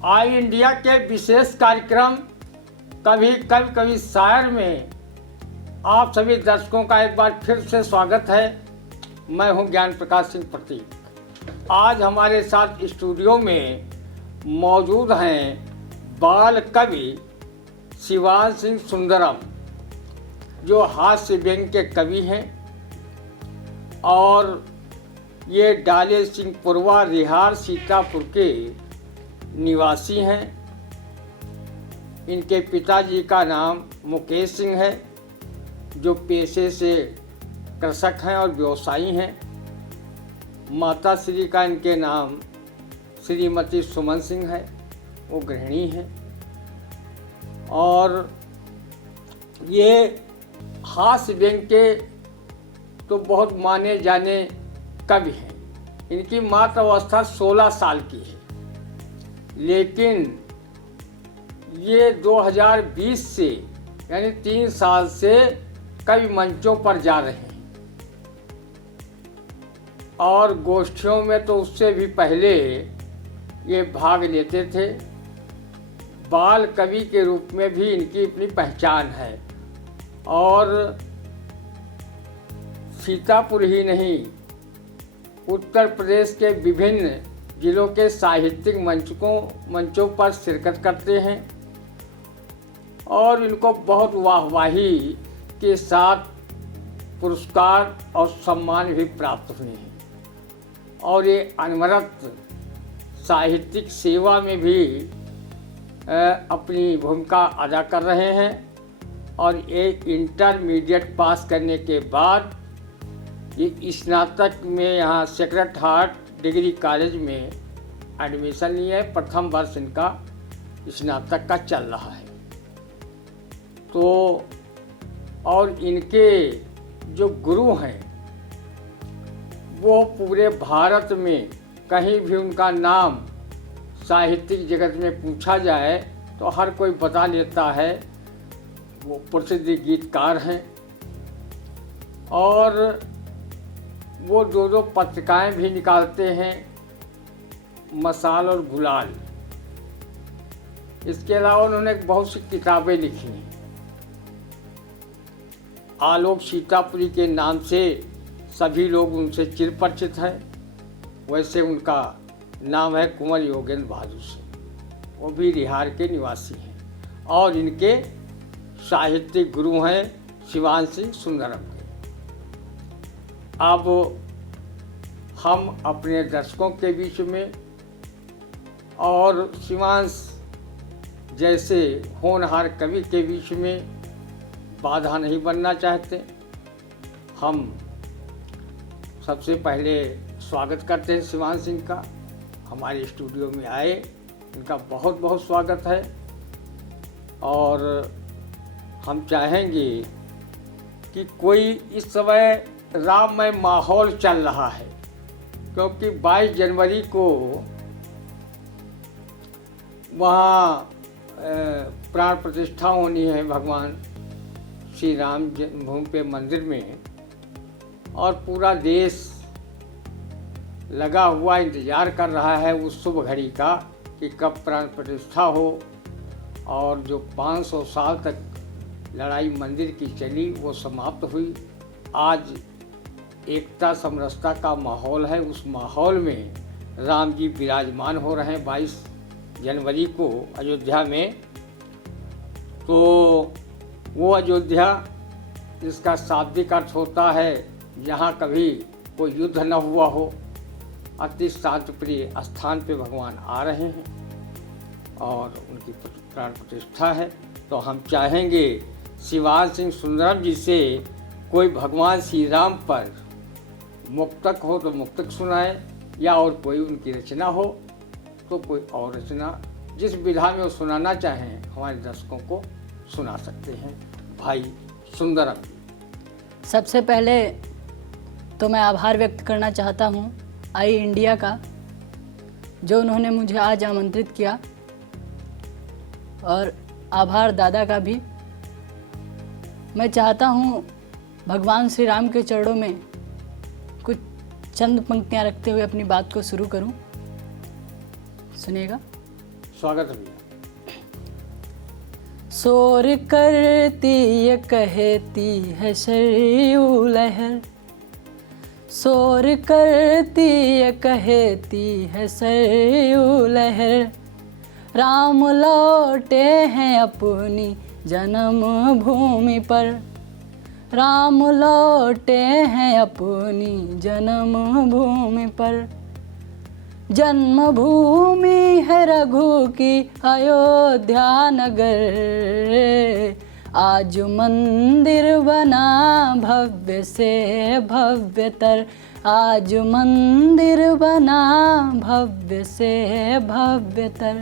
आई India के विशेष कार्यक्रम कभी कभी कभी शायर में आप सभी दर्शकों का एक बार फिर से स्वागत है। मैं हूं ज्ञान प्रकाश सिंह प्रतीक। आज हमारे साथ स्टूडियो में मौजूद हैं बाल कवि शिवांश सिंह सुंदरम, जो हास्य व्यंग्य के कवि हैं और ये डाले सिंहपुरवा रिहार सीतापुर के निवासी हैं। इनके पिताजी का नाम मुकेश सिंह है, जो पेशे से कृषक हैं और व्यवसायी हैं। माता श्री का इनके नाम श्रीमती सुमन सिंह है, वो गृहिणी हैं। और ये हास्य व्यंग्य के तो बहुत माने जाने कवि हैं। इनकी मात्र अवस्था 16 साल की है, लेकिन ये 2020 से यानी 3 साल से कवि मंचों पर जा रहे हैं और गोष्ठियों में तो उससे भी पहले ये भाग लेते थे। बाल कवि के रूप में भी इनकी अपनी पहचान है और सीतापुर ही नहीं, उत्तर प्रदेश के विभिन्न जिलों के साहित्यिक मंचों पर शिरकत करते हैं और इनको बहुत वाहवाही के साथ पुरस्कार और सम्मान भी प्राप्त हुए हैं और ये अनवरत साहित्यिक सेवा में भी अपनी भूमिका अदा कर रहे हैं और एक इंटरमीडिएट पास करने के बाद ये स्नातक में यहाँ सेक्रेड हार्ट डिग्री कॉलेज में एडमिशन लिए है। प्रथम वर्ष इनका स्नातक का चल रहा है। तो और इनके जो गुरु हैं वो पूरे भारत में कहीं भी उनका नाम साहित्यिक जगत में पूछा जाए तो हर कोई बता लेता है। वो प्रसिद्ध गीतकार हैं और वो दो पत्रिकाएं भी निकालते हैं, मसाल और गुलाल। इसके अलावा उन्होंने बहुत सी किताबें लिखी हैं। आलोक सीतापुरी के नाम से सभी लोग उनसे चिर परिचित हैं। वैसे उनका नाम है कुंवर योगेंद्र बहादुर सिंह, वो भी रिहार के निवासी हैं और इनके साहित्यिक गुरु हैं शिवांश सिंह सुंदरम के। अब हम अपने दर्शकों के बीच में और शिवांश जैसे होनहार कवि के बीच में बाधा नहीं बनना चाहते। हम सबसे पहले स्वागत करते हैं शिवांश सिंह का। हमारे स्टूडियो में आए, इनका बहुत बहुत स्वागत है और हम चाहेंगे कि कोई इस समय राममय माहौल चल रहा है, क्योंकि 22 जनवरी को वहाँ प्राण प्रतिष्ठा होनी है भगवान श्री राम जन्मभूमि पे मंदिर में और पूरा देश लगा हुआ इंतज़ार कर रहा है उस शुभ घड़ी का कि कब प्राण प्रतिष्ठा हो। और जो 500 साल तक लड़ाई मंदिर की चली वो समाप्त हुई। आज एकता समरसता का माहौल है। उस माहौल में राम जी विराजमान हो रहे हैं 22 जनवरी को अयोध्या में। तो वो अयोध्या जिसका शाब्दिक अर्थ होता है जहाँ कभी कोई युद्ध न हुआ हो, अति शांत प्रिय स्थान पे भगवान आ रहे हैं और उनकी प्राण प्रतिष्ठा है। तो हम चाहेंगे शिवांश सिंह सुंदरम जी से कोई भगवान श्री राम पर मुक्तक हो तो मुक्तक सुनाए, या और कोई उनकी रचना हो तो कोई और रचना, जिस विधा में वो सुनाना चाहें हमारे दर्शकों को सुना सकते हैं। भाई सुंदरम। सबसे पहले तो मैं आभार व्यक्त करना चाहता हूँ आई इंडिया का, जो उन्होंने मुझे आज आमंत्रित किया, और आभार दादा का भी। मैं चाहता हूँ भगवान श्री राम के चरणों में कुछ चंद पंक्तियाँ रखते हुए अपनी बात को शुरू करूँ। सुनिएगा। स्वागत है भैया। शोर करती ये कहती है सरयू लहर, शोर करती ये कहती है सरयू लहर, राम लौटे हैं अपनी जन्म भूमि पर, राम लौटे हैं अपनी जन्म भूमि पर, जन्मभूमि है रघु की अयोध्या नगर, आज मंदिर बना भव्य से भव्यतर, आज मंदिर बना भव्य से भव्यतर।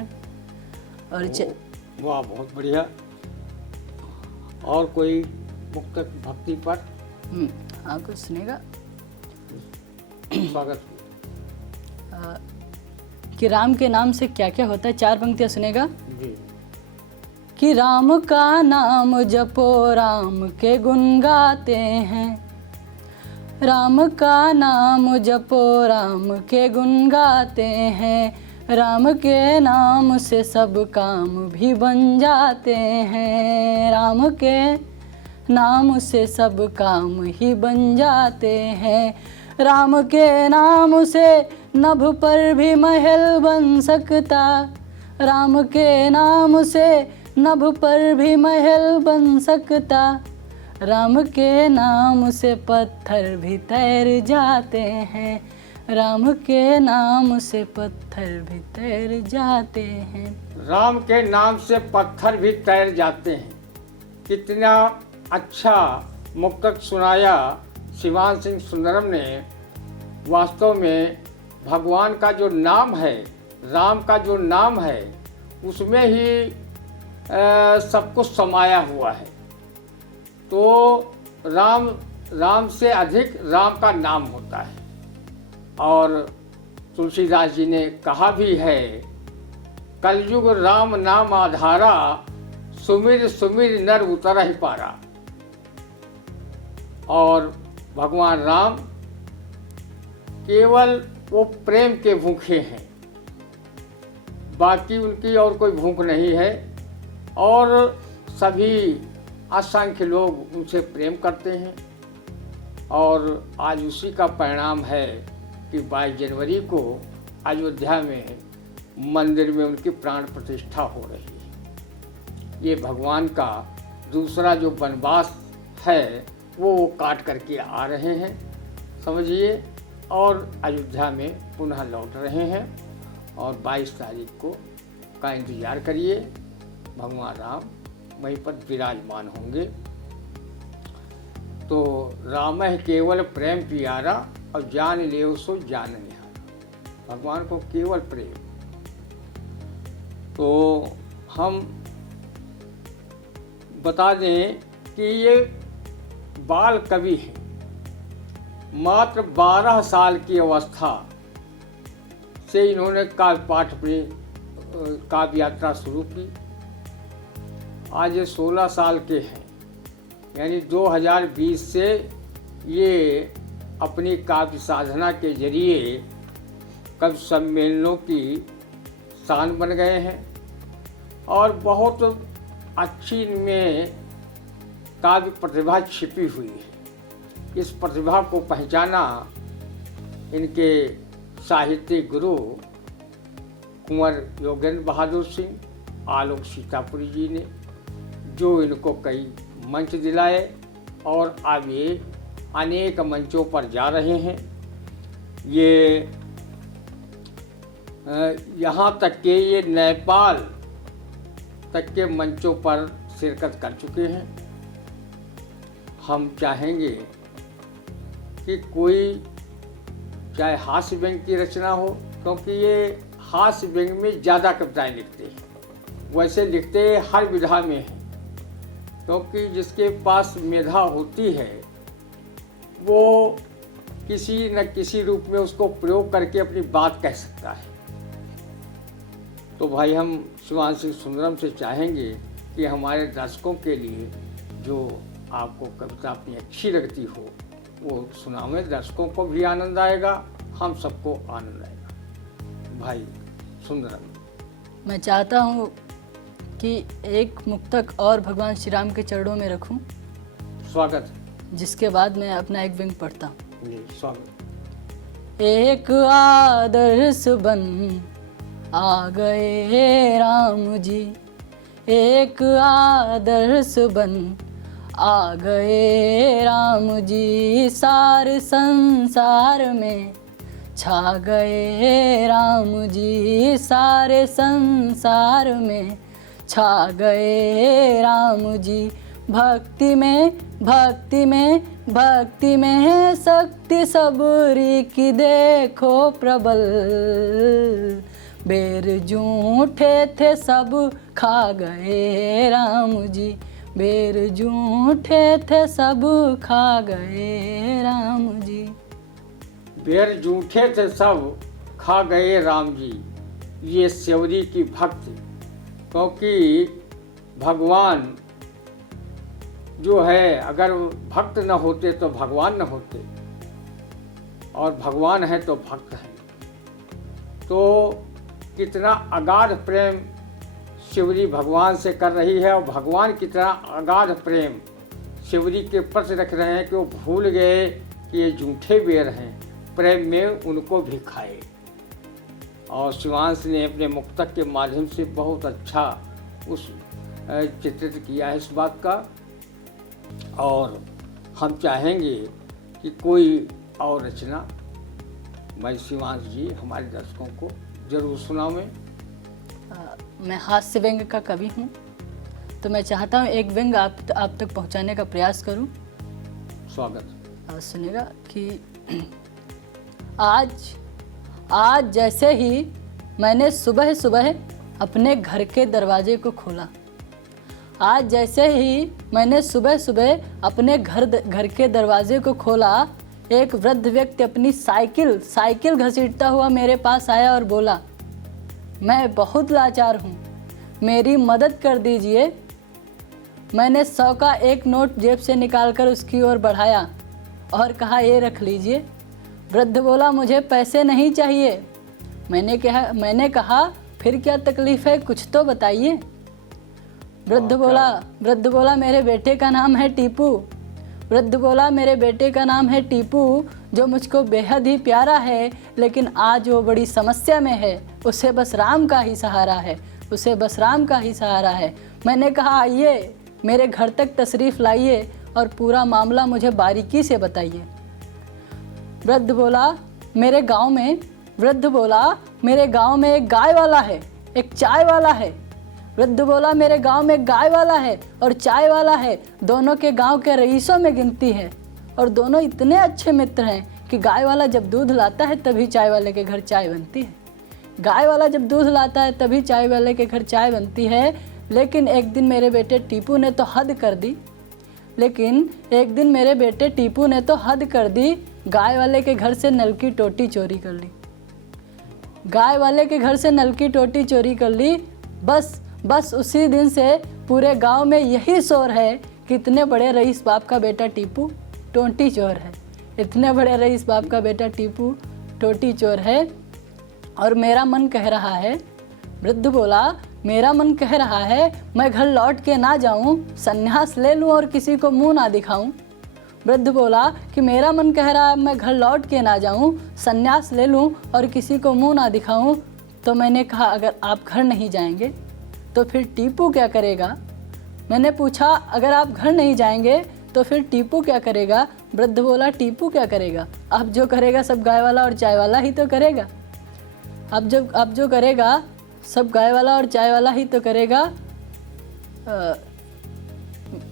और वाह, बहुत बढ़िया। और कोई मुक्तक भक्ति पर? हाँ, कुछ सुनेगा। स्वागत। कि राम के नाम से क्या क्या होता है, 4 पंक्तियाँ सुनेगा जी। कि राम का नाम जपो राम के गुण गाते हैं, राम का नाम जपो राम के गुण गाते हैं, राम के नाम से सब काम भी बन जाते हैं, राम के नाम से सब काम ही बन जाते हैं, राम के नाम से नभ पर भी महल बन सकता, राम के नाम से नभ पर भी महल बन सकता, राम के नाम से पत्थर भी तैर जाते हैं, राम के नाम से पत्थर भी तैर जाते हैं। राम के नाम से पत्थर भी तैर जाते हैं। कितना अच्छा मुक्तक सुनाया शिवान सिंह सुंदरम ने। वास्तव में भगवान का जो नाम है, राम का जो नाम है, उसमें ही सब कुछ समाया हुआ है। तो राम से अधिक राम का नाम होता है। और तुलसीदास जी ने कहा भी है, कलयुग राम नाम आधारा, सुमिर सुमिर नर उतर ही पारा। और भगवान राम केवल वो प्रेम के भूखे हैं, बाकी उनकी और कोई भूख नहीं है। और सभी असंख्य लोग उनसे प्रेम करते हैं। और आज उसी का परिणाम है कि 22 जनवरी को अयोध्या में मंदिर में उनकी प्राण प्रतिष्ठा हो रही है। ये भगवान का दूसरा जो वनवास है वो काट करके आ रहे हैं, समझिए, और अयोध्या में पुनः लौट रहे हैं। और 22 तारीख को का इंतज़ार करिए, भगवान राम वहीं पर विराजमान होंगे। तो राम है केवल प्रेम प्यारा, और जान ले सो जान निहारा। भगवान को केवल प्रेम। तो हम बता दें कि ये बाल कवि हैं। मात्र 12 साल की अवस्था से इन्होंने काव्य पाठ में काव्य यात्रा शुरू की। आज ये 16 साल के हैं, यानी 2020 से ये अपनी काव्य साधना के जरिए कवि सम्मेलनों की शान बन गए हैं। और बहुत अच्छी इनमें काव्य प्रतिभा छिपी हुई है। इस प्रतिभा को पहचाना इनके साहित्यिक गुरु कुंवर योगेंद्र बहादुर सिंह आलोक सीतापुरी जी ने, जो इनको कई मंच दिलाए और अब ये अनेक मंचों पर जा रहे हैं। ये यहाँ तक कि ये नेपाल तक के मंचों पर शिरकत कर चुके हैं। हम चाहेंगे कि कोई चाहे हास्य व्यंग की रचना हो, क्योंकि ये हास्य व्यंग में ज़्यादा कविताएँ लिखते हैं, वैसे लिखते हर विधा में हैं। क्योंकि जिसके पास मेधा होती है वो किसी न किसी रूप में उसको प्रयोग करके अपनी बात कह सकता है। तो भाई हम शिवान सिंह सुंदरम से चाहेंगे कि हमारे दर्शकों के लिए जो आपको कविता अपनी अच्छी लगती हो वो सुनावें। दर्शकों को भी आनंद आएगा, हम सबको आनंद आएगा। भाई सुंदरम। मैं चाहता हूँ कि एक मुक्तक और भगवान श्री राम के चरणों में रखूं, स्वागत जिसके बाद मैं अपना एक व्यंग पढ़ता हूँ। जी, स्वागत। एक आदर्श बन आ गए राम जी, एक आदर्श बन आ गए राम जी, सारे संसार में छा गए राम जी, सारे संसार में छा गए राम जी। भक्ति में भक्ति में भक्ति में है शक्ति सबरी की देखो प्रबल, बेर झूठे थे सब खा गए राम जी, बेर झूठे थे सब खा गए राम जी। बेर झूठे थे सब खा गए राम जी, ये सेवरी की भक्ति। क्योंकि भगवान जो है, अगर भक्त न होते तो भगवान न होते, और भगवान है तो भक्त है। तो कितना अगाध प्रेम शिवरी भगवान से कर रही है, और भगवान कितना अगाध प्रेम शिवरी के प्रति रख रहे हैं कि वो भूल गए कि ये झूठे बेर हैं, प्रेम में उनको भी खाए। और शिवांश ने अपने मुक्तक के माध्यम से बहुत अच्छा उस चित्रित किया है इस बात का। और हम चाहेंगे कि कोई और रचना मैं शिवांश जी हमारे दर्शकों को जरूर सुनावें। मैं हास्य व्यंग का कवि हूँ, तो मैं चाहता हूँ एक व्यंग आप तक पहुँचाने का प्रयास करूँ। स्वागत। सुनिएगा कि आज जैसे ही मैंने सुबह सुबह अपने घर के दरवाजे को खोला, आज जैसे ही मैंने सुबह सुबह अपने घर के दरवाजे को खोला, एक वृद्ध व्यक्ति अपनी साइकिल घसीटता हुआ मेरे पास आया और बोला, मैं बहुत लाचार हूँ, मेरी मदद कर दीजिए। मैंने 100 का एक नोट जेब से निकालकर उसकी ओर बढ़ाया और कहा, ये रख लीजिए। वृद्ध बोला, मुझे पैसे नहीं चाहिए। मैंने कहा फिर क्या तकलीफ़ है, कुछ तो बताइए। वृद्ध बोला मेरे बेटे का नाम है टीपू। वृद्ध बोला, मेरे बेटे का नाम है टीपू, जो मुझको बेहद ही प्यारा है, लेकिन आज वो बड़ी समस्या में है। उसे बस राम का ही सहारा है, उसे बस राम का ही सहारा है। मैंने कहा, आइए मेरे घर तक तशरीफ़ लाइए और पूरा मामला मुझे बारीकी से बताइए। वृद्ध बोला, मेरे गांव में एक गाय वाला है, एक चाय वाला है। वृद्ध बोला, मेरे गांव में गाय वाला है और चाय वाला है, दोनों के गांव के रईसों में गिनती है, और दोनों इतने अच्छे मित्र हैं कि गाय वाला जब दूध लाता है तभी चाय वाले के घर चाय बनती है। गाय वाला जब दूध लाता है तभी चाय वाले के घर चाय बनती है। लेकिन एक दिन मेरे बेटे टीपू ने तो हद कर दी, गाय वाले के घर से नल की टोटी चोरी कर ली। गाय वाले के घर से नल की टोटी चोरी कर ली। बस उसी दिन से पूरे गांव में यही शोर है कि इतने बड़े रईस बाप का बेटा टीपू टोटी चोर है, इतने बड़े रईस बाप का बेटा टीपू टोटी चोर है। और मेरा मन कह रहा है, वृद्ध बोला, मेरा मन कह रहा है मैं घर लौट के ना जाऊं, संन्यास ले लूं और किसी को मुंह ना दिखाऊं। वृद्ध बोला कि मेरा मन कह रहा है मैं घर लौट के ना जाऊं, संन्यास ले लूं और किसी को मुंह ना दिखाऊं। तो मैंने कहा, अगर आप घर नहीं जाएंगे तो फिर टीपू क्या करेगा? मैंने पूछा, अगर आप घर नहीं जाएंगे तो फिर टीपू क्या करेगा? वृद्ध बोला, टीपू क्या करेगा? अब जो करेगा सब गाय वाला और चाय वाला ही तो करेगा। अब जो करेगा सब गाय वाला और चाय वाला ही तो करेगा।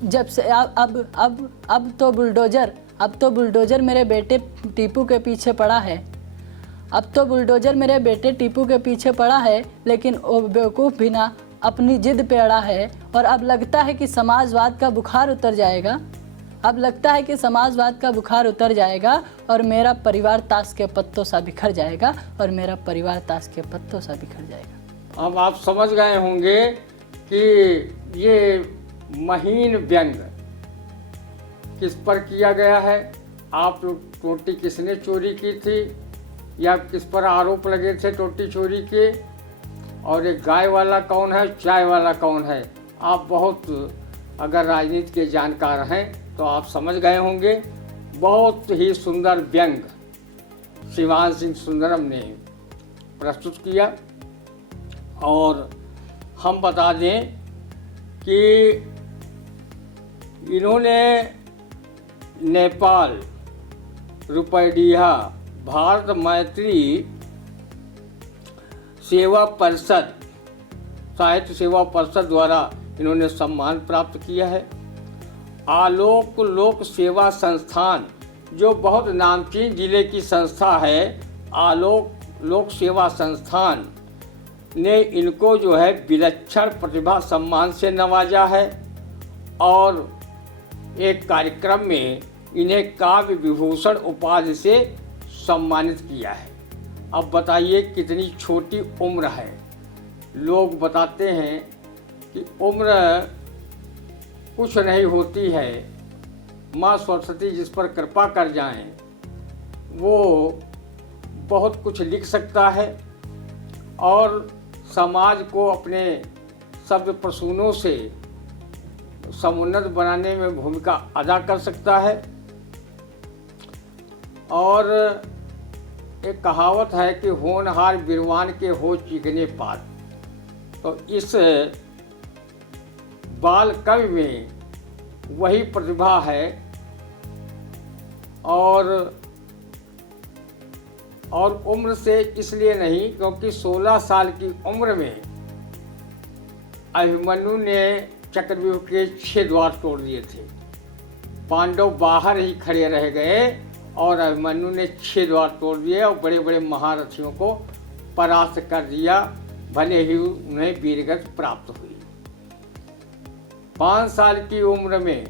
जब से अब तो बुलडोजर मेरे बेटे टीपू के पीछे पड़ा है। अब तो बुलडोजर मेरे बेटे टीपू के पीछे पड़ा है, लेकिन वो बेवकूफ़ भी ना अपनी जिद पे अड़ा है। और अब लगता है कि समाजवाद का बुखार उतर जाएगा, और मेरा परिवार ताश के पत्तों सा बिखर जाएगा, अब आप समझ गए होंगे कि ये महीन व्यंग किस पर किया गया है। आप टोटी किसने चोरी की थी, या किस पर आरोप लगे थे टोटी चोरी के, और एक गाय वाला कौन है, चाय वाला कौन है। आप बहुत अगर राजनीति के जानकार हैं तो आप समझ गए होंगे। बहुत ही सुंदर व्यंग शिवांश सिंह सुंदरम ने प्रस्तुत किया। और हम बता दें कि इन्होंने नेपाल, रुपैडिया, भारत मैत्री सेवा परिषद, साहित्य सेवा परिषद द्वारा इन्होंने सम्मान प्राप्त किया है। आलोक लोक सेवा संस्थान, जो बहुत नामचीन जिले की संस्था है, आलोक लोक सेवा संस्थान ने इनको जो है विलक्षण प्रतिभा सम्मान से नवाजा है। और एक कार्यक्रम में इन्हें काव्य विभूषण उपाधि से सम्मानित किया है। अब बताइए कितनी छोटी उम्र है। लोग बताते हैं कि उम्र कुछ नहीं होती है, माँ सरस्वती जिस पर कृपा कर जाएं वो बहुत कुछ लिख सकता है और समाज को अपने शब्द प्रसूनों से समुन्नत बनाने में भूमिका अदा कर सकता है। और एक कहावत है कि होनहार बिरवान के हो चिकने पात। तो इस बाल कवि में वही प्रतिभा है। और उम्र से इसलिए नहीं, क्योंकि 16 साल की उम्र में अभिमन्यु ने चक्रव्यूह के 6 द्वार तोड़ दिए थे। पांडव बाहर ही खड़े रह गए और अभिमन्यु ने 6 द्वार तोड़ दिए और बड़े बड़े महारथियों को परास्त कर दिया, भले ही उन्हें वीरगति प्राप्त हुई। 5 साल की उम्र में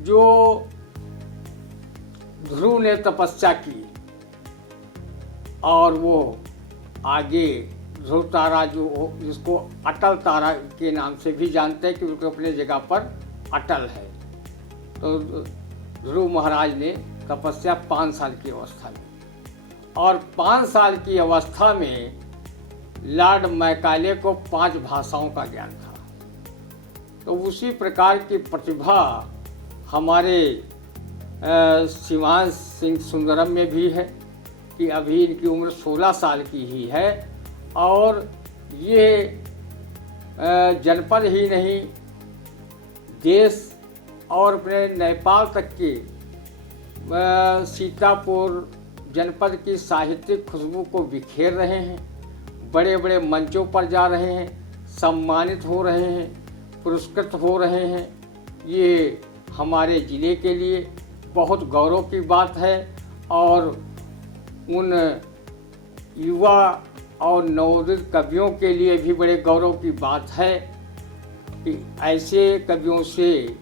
जो ध्रुव ने तपस्या की और वो आगे ध्रुव तारा जिसको अटल तारा के नाम से भी जानते हैं, क्योंकि अपने जगह पर अटल है। तो ध्रुव महाराज ने तपस्या 5 साल की अवस्था में, और 5 साल की अवस्था में लॉर्ड मैकाले को 5 भाषाओं का ज्ञान था। तो उसी प्रकार की प्रतिभा हमारे शिवांश सिंह सुंदरम में भी है कि अभी इनकी उम्र 16 साल की ही है। और ये जनपद ही नहीं, देश और अपने नेपाल तक के सीतापुर जनपद की साहित्यिक खुशबू को बिखेर रहे हैं। बड़े बड़े मंचों पर जा रहे हैं, सम्मानित हो रहे हैं, पुरस्कृत हो रहे हैं। ये हमारे ज़िले के लिए बहुत गौरव की बात है। और उन युवा और नवोदित कवियों के लिए भी बड़े गौरव की बात है कि ऐसे कवियों से,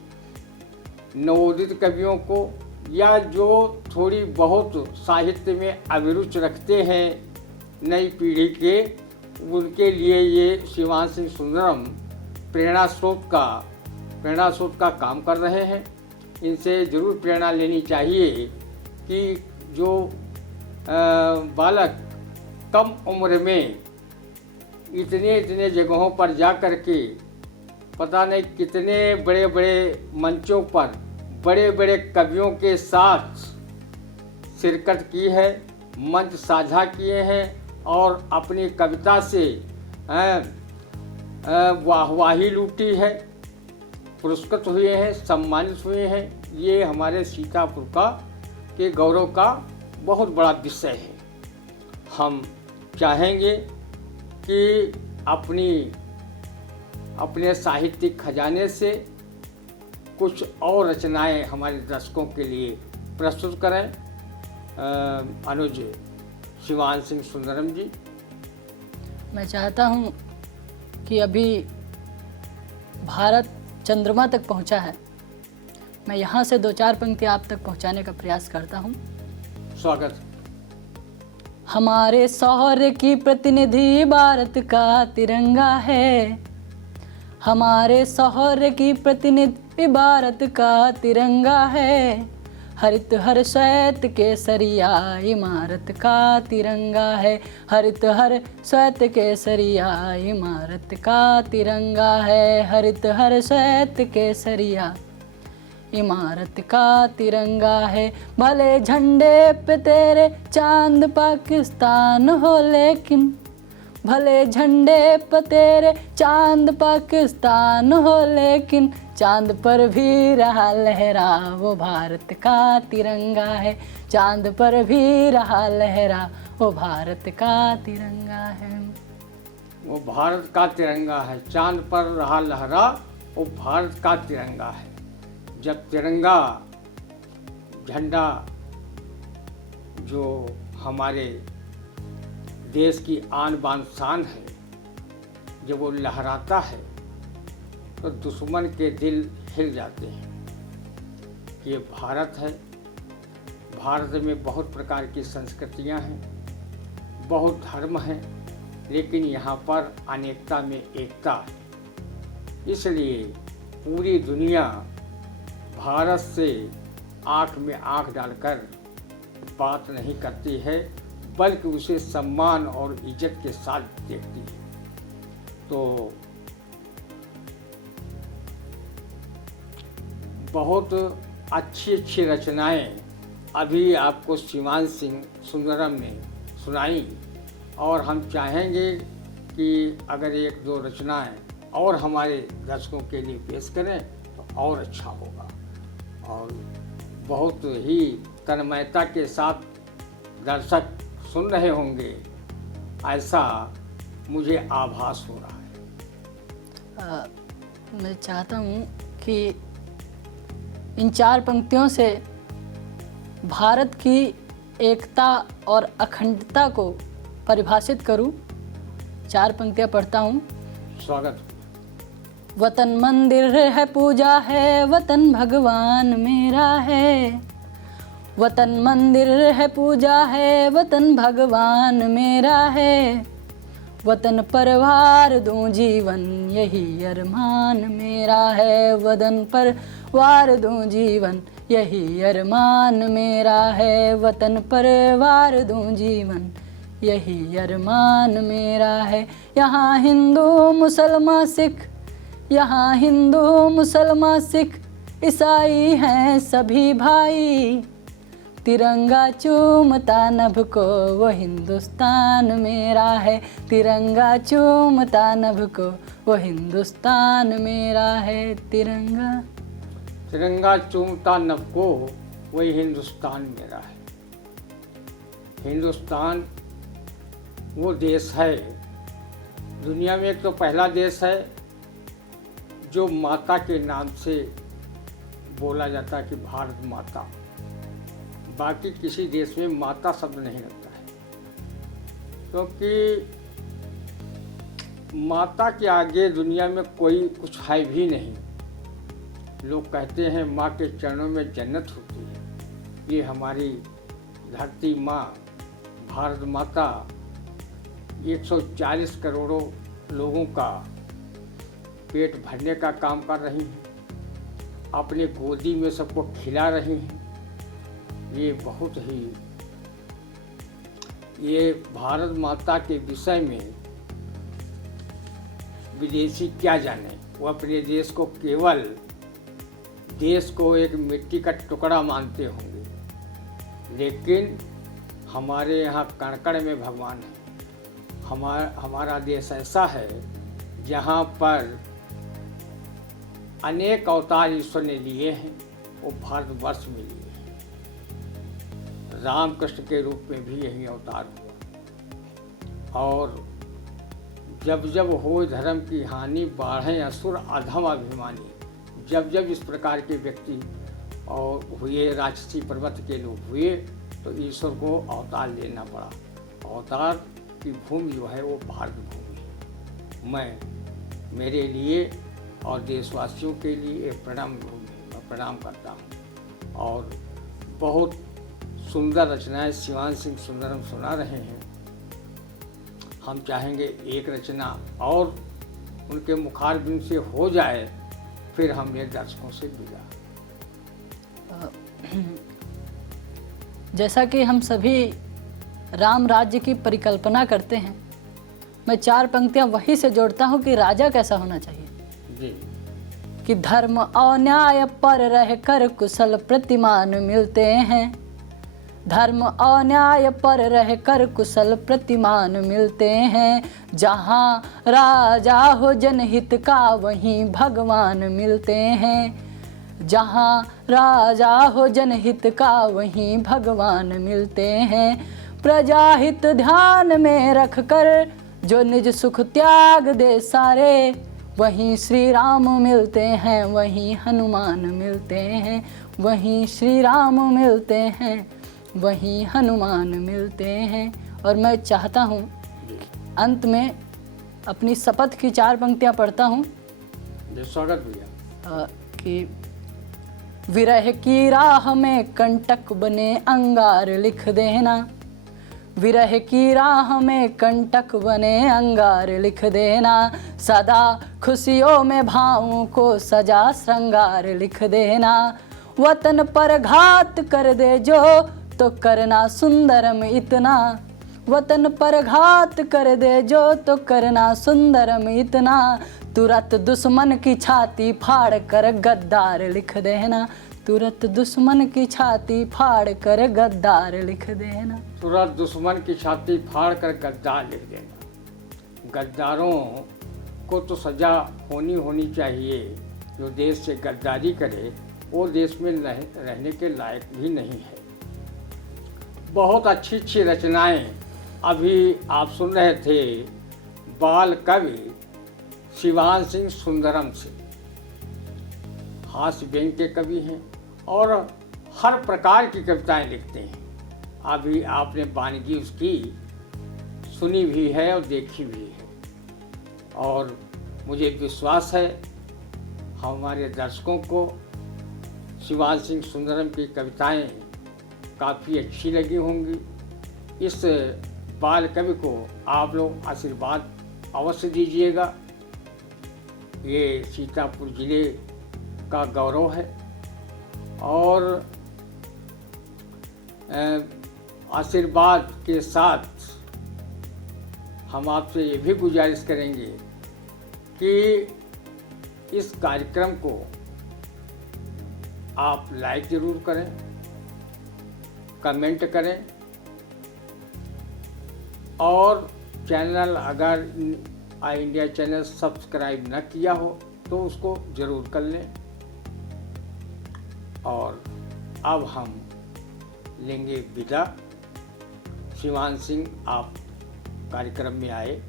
नवोदित कवियों को या जो थोड़ी बहुत साहित्य में अभिरुचि रखते हैं नई पीढ़ी के, उनके लिए ये शिवांश सिंह सुंदरम प्रेरणा स्रोत का काम कर रहे हैं। इनसे ज़रूर प्रेरणा लेनी चाहिए कि जो बालक कम उम्र में इतने जगहों पर जा कर के पता नहीं कितने बड़े बड़े मंचों पर बड़े बड़े कवियों के साथ शिरकत की है, मंच साझा किए हैं और अपनी कविता से वाहवाही लूटी है, पुरस्कृत हुए हैं, सम्मानित हुए हैं। ये हमारे सीतापुर के गौरव का बहुत बड़ा विषय है। हम चाहेंगे कि अपने साहित्यिक खजाने से कुछ और रचनाएं हमारे दर्शकों के लिए प्रस्तुत करें। अनुज शिवांश सिंह सुंदरम जी। मैं चाहता हूँ कि अभी भारत चंद्रमा तक पहुँचा है, मैं यहाँ से 2-4 पंक्ति आप तक पहुँचाने का प्रयास करता हूँ। स्वागत। हमारे शौर्य की प्रतिनिधि भारत का तिरंगा है, हमारे शौर्य की प्रतिनिधि भारत का तिरंगा है। हरित हर श्वेत केसरिया इमारत का तिरंगा है। हरित हर श्वेत केसरिया इमारत का तिरंगा है। हरित हर श्वेत केसरिया इमारत का तिरंगा है। भले झंडे पे तेरे चांद पाकिस्तान हो, लेकिन भले झंडे पे तेरे चांद पाकिस्तान हो, लेकिन चांद पर भी रहा लहरा वो भारत का तिरंगा है। चांद पर भी रहा लहरा वो भारत का तिरंगा है। वो भारत का तिरंगा है, चांद पर रहा लहरा वो भारत का तिरंगा है। जब तिरंगा झंडा जो हमारे देश की आन बान शान है, जब वो लहराता है तो दुश्मन के दिल हिल जाते हैं। ये भारत है, भारत में बहुत प्रकार की संस्कृतियां हैं, बहुत धर्म हैं, लेकिन यहाँ पर अनेकता में एकता है। इसलिए पूरी दुनिया भारत से आँख में आँख डालकर बात नहीं करती है, बल्कि उसे सम्मान और इज्जत के साथ देखती है। तो बहुत अच्छी अच्छी रचनाएं अभी आपको शिवान सिंह सुंदरम ने सुनाई, और हम चाहेंगे कि अगर एक दो रचनाएं और हमारे दर्शकों के लिए पेश करें तो और अच्छा होगा। और बहुत ही तन्मयता के साथ दर्शक सुन रहे होंगे, ऐसा मुझे आभास हो रहा है। मैं चाहता हूँ कि इन 4 पंक्तियों से भारत की एकता और अखंडता को परिभाषित करूँ। 4 पंक्तियाँ पढ़ता हूँ। स्वागत। वतन मंदिर है, पूजा है, वतन भगवान मेरा है। वतन मंदिर है, पूजा है, वतन भगवान मेरा है। वतन पर वार दूं जीवन, यही अरमान मेरा है। वतन पर वार दूं जीवन, यही अरमान मेरा है। वतन पर वार दूं जीवन, यही अरमान मेरा है। यहाँ हिंदू मुसलमान सिख, यहाँ हिंदू मुसलमान सिख ईसाई हैं सभी भाई। तिरंगा चूमता नभ को वो हिंदुस्तान मेरा है। तिरंगा चूमता नभ को वो हिंदुस्तान मेरा है। तिरंगा चूमता नभ को वही हिंदुस्तान मेरा है। हिंदुस्तान वो देश है, दुनिया में एक तो पहला देश है जो माता के नाम से बोला जाता है कि भारत माता। बाकी किसी देश में माता शब्द नहीं लगता है, क्योंकि माता के आगे दुनिया में कोई कुछ है भी नहीं। लोग कहते हैं माँ के चरणों में जन्नत होती है। ये हमारी धरती माँ भारत माता 140 करोड़ों लोगों का पेट भरने का काम कर रही हैं, अपने गोदी में सबको खिला रही हैं। ये भारत माता के विषय में विदेशी क्या जाने। वो अपने देश को केवल देश को एक मिट्टी का टुकड़ा मानते होंगे, लेकिन हमारे यहाँ कण कण में भगवान है। हमारा देश ऐसा है जहाँ पर अनेक अवतार ईश्वर ने लिए हैं, वो भारतवर्ष में लिए हैं। रामकृष्ण के रूप में भी यही अवतार हुआ। और जब जब हो धर्म की हानि, बाढ़ें असुर अधम अभिमानी। जब जब इस प्रकार के व्यक्ति और हुए, राक्षसी पर्वत के लोग हुए, तो ईश्वर को अवतार लेना पड़ा। अवतार की भूमि जो है वो भारत भूमि है। मैं मेरे लिए और देशवासियों के लिए एक प्रणाम करता हूँ। और बहुत सुंदर रचनाएं शिवान सिंह सुंदरम सुना रहे हैं। हम चाहेंगे एक रचना और उनके मुखारबिंद से हो जाए, फिर हम ये दर्शकों से विदा। जैसा कि हम सभी राम राज्य की परिकल्पना करते हैं, मैं 4 पंक्तियां वही से जोड़ता हूं कि राजा कैसा होना चाहिए जी। कि धर्म और न्याय पर रहकर कुशल प्रतिमान मिलते हैं। धर्म और न्याय पर रहकर कुशल प्रतिमान मिलते हैं। जहाँ राजा हो जनहित का वहीं भगवान मिलते हैं। जहाँ राजा हो जनहित का वहीं भगवान मिलते हैं। प्रजाहित ध्यान में रखकर जो निज सुख त्याग दे सारे, वहीं श्री राम मिलते हैं, वहीं हनुमान मिलते हैं। वहीं श्री राम मिलते हैं, वहीं हनुमान मिलते हैं। और मैं चाहता हूँ अंत में अपनी शपथ की 4 पंक्तियाँ पढ़ता हूँ। स्वागत भैया। कि विरह की राह में कंटक बने अंगार लिख देना। विरह की राह में कंटक बने अंगार लिख देना। सदा खुशियों में भावों को सजा श्रृंगार लिख देना। वतन पर घात कर दे जो तो करना सुंदरम इतना। वतन पर घात कर दे जो तो करना सुंदरम इतना। तुरंत दुश्मन की छाती फाड़ कर गद्दार लिख देना। तुरंत दुश्मन की छाती फाड़ कर गद्दार लिख देना। तुरंत दुश्मन की छाती फाड़ कर गद्दार लिख देना। गद्दारों को तो सजा होनी चाहिए। जो देश से गद्दारी करे वो देश में रहने के लायक भी नहीं है। बहुत अच्छी अच्छी रचनाएं अभी आप सुन रहे थे बाल कवि शिवान सिंह सुंदरम से। हास्य व्यंग्य के कवि हैं और हर प्रकार की कविताएं लिखते हैं। अभी आपने वानगी उसकी सुनी भी है और देखी भी है, और मुझे विश्वास है हमारे दर्शकों को शिवान सिंह सुंदरम की कविताएं काफ़ी अच्छी लगी होंगी। इस बाल कवि को आप लोग आशीर्वाद अवश्य दीजिएगा। ये सीतापुर जिले का गौरव है, और आशीर्वाद के साथ हम आपसे ये भी गुजारिश करेंगे कि इस कार्यक्रम को आप लाइक ज़रूर करें, कमेंट करें, और चैनल अगर आई इंडिया चैनल सब्सक्राइब न किया हो तो उसको ज़रूर कर लें। और अब हम लेंगे विदा। शिवान सिंह आप कार्यक्रम में आए,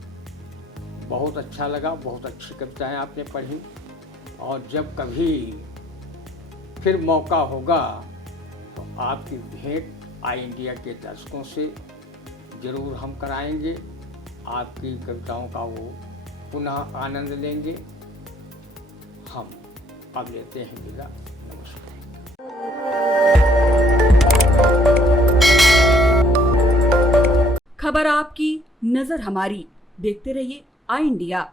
बहुत अच्छा लगा, बहुत अच्छी कविताएं आपने पढ़ी, और जब कभी फिर मौका होगा तो आपकी भेंट आई इंडिया के दर्शकों से ज़रूर हम कराएंगे। आपकी कविताओं का वो पुनः आनंद लेंगे। हम अब लेते हैं विदा। नमस्कार। खबर आपकी, नजर हमारी। देखते रहिए आई इंडिया।